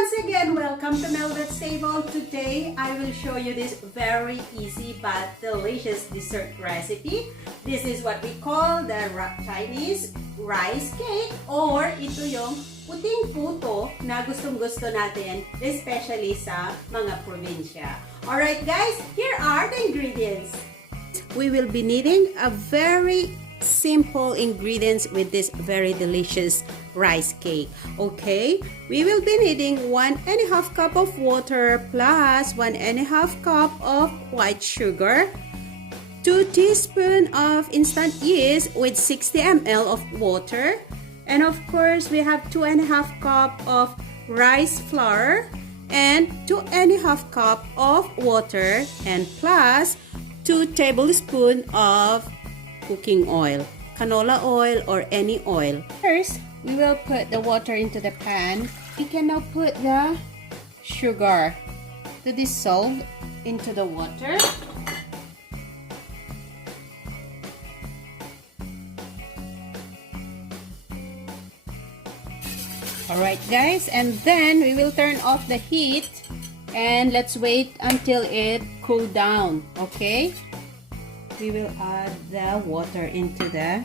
once again, welcome to Mhelbeth's Table. Today, I will show you this very easy but delicious dessert recipe. This is what we call the Chinese rice cake, or ito yung puting puto na gustong-gusto natin, especially sa mga probinsya. Alright guys, here are the ingredients. We will be needing a very simple ingredients with this very delicious rice cake. Okay, we will be needing 1.5 cup of water plus 1.5 cup of white sugar, 2 teaspoons of instant yeast with 60 ml of water, and of course we have 2.5 cup of rice flour and 2.5 cup of water, and plus 2 tablespoons of cooking oil, canola oil or any oil. First, we will put the water into the pan. We can now put the sugar to dissolve into the water. Alright guys, and then we will turn off the heat and let's wait until it cool down. Okay, we will add the water into the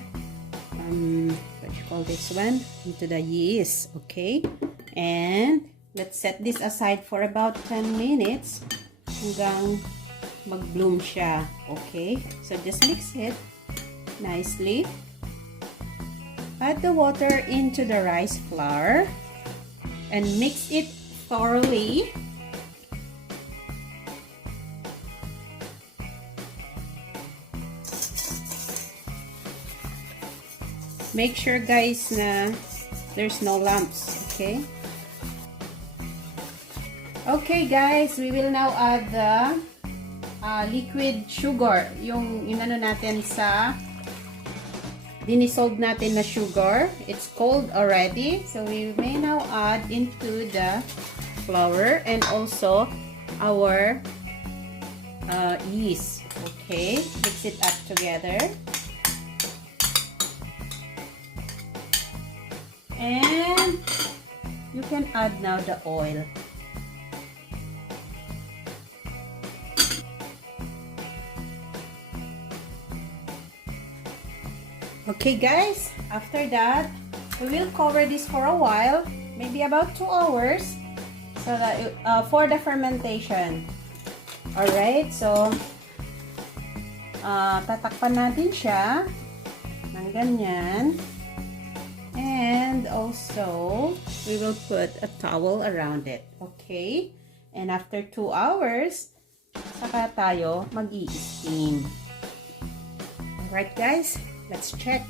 what you call this one, into the yeast. Okay, and let's set this aside for about 10 minutes hanggang mag-bloom siya. Okay, so just mix it nicely. Add the water into the rice flour and mix it thoroughly. Make sure guys na there's no lumps, okay? Okay guys, we will now add the liquid sugar. Yung ano natin sa dinisolve natin na sugar. It's cold already. So we may now add into the flour and also our yeast. Okay, mix it up together. And you can add now the oil. Okay guys, after that, we will cover this for a while, maybe about 2 hours, so that for the fermentation. Alright, so tatakpan natin siya ng ganyan. And also, we will put a towel around it. Okay? And after 2 hours, saka tayo mag-i-steam. Alright guys, let's check.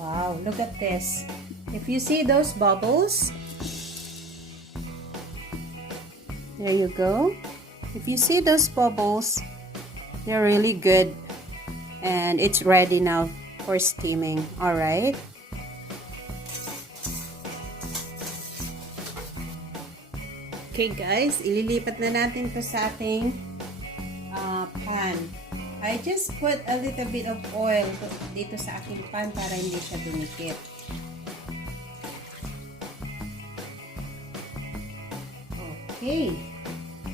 Wow, look at this. If you see those bubbles, there you go. If you see those bubbles, they're really good. And it's ready now for steaming. Alright. Okay guys, ililipat na natin to sa ating pan. I just put a little bit of oil dito sa aking pan para hindi siya dumikit. Okay.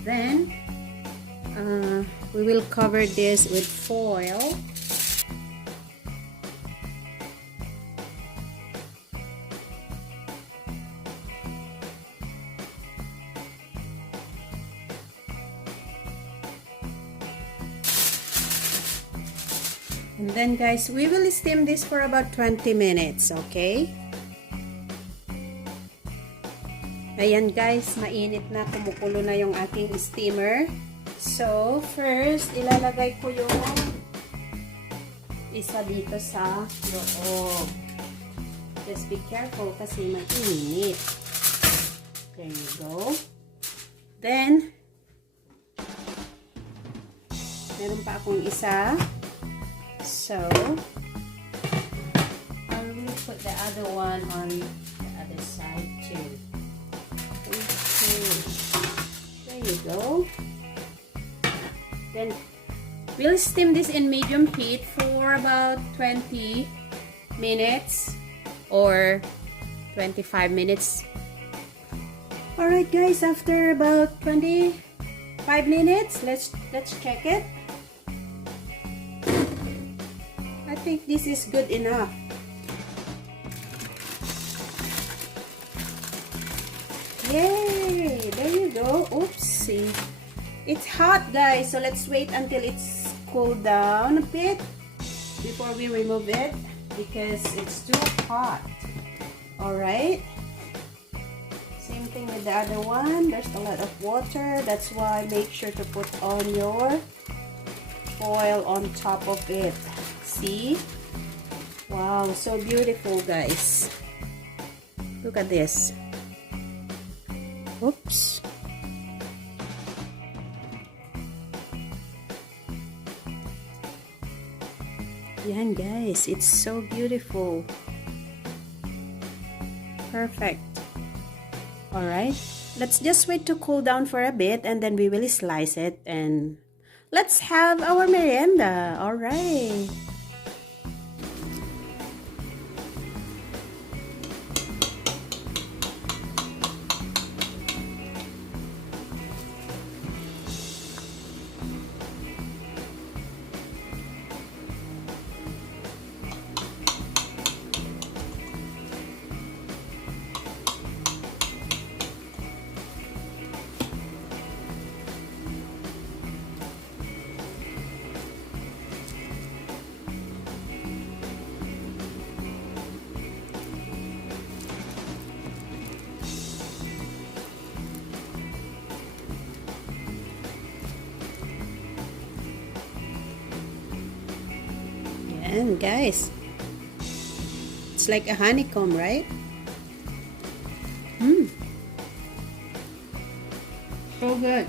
Then, we will cover this with foil. And then guys, we will steam this for about 20 minutes, okay? Ayan guys, mainit na, kumukulo na yung aking steamer. So, first, ilalagay ko yung isa dito sa loob. Just be careful kasi mainit. There you go. Then, meron pa akong isa. So, I will put the other one on the other side too. Okay. There you go. Then, we'll steam this in medium heat for about 20 minutes or 25 minutes. Alright guys, after about 25 minutes, let's check it. I think this is good enough. Yay! There you go. Oopsie. It's hot guys, so let's wait until it's cooled down a bit before we remove it because it's too hot. Alright. Same thing with the other one. There's a lot of water. That's why make sure to put on your foil on top of it. See? Wow, so beautiful guys. Look at this. Oops. Yan guys, it's so beautiful. Perfect. Alright, let's just wait to cool down for a bit and then we will slice it and let's have our merienda. Alright. And guys, it's like a honeycomb, right? So good.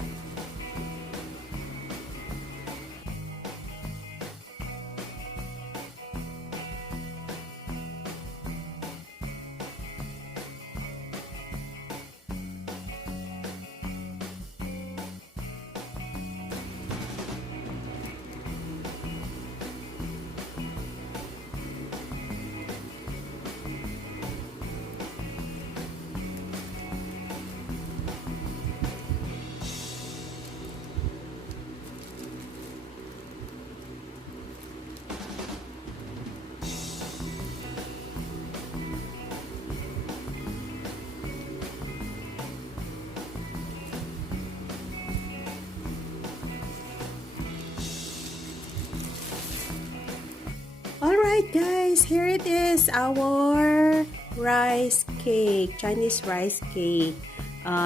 Alright guys, here it is, our rice cake, Chinese rice cake.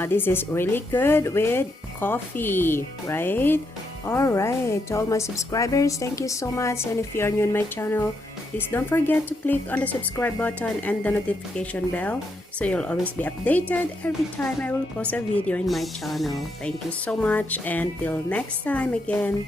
This is really good with coffee, right? Alright, to all my subscribers, thank you so much. And if you are new in my channel, please don't forget to click on the subscribe button and the notification bell so you'll always be updated every time I will post a video in my channel. Thank you so much and till next time again.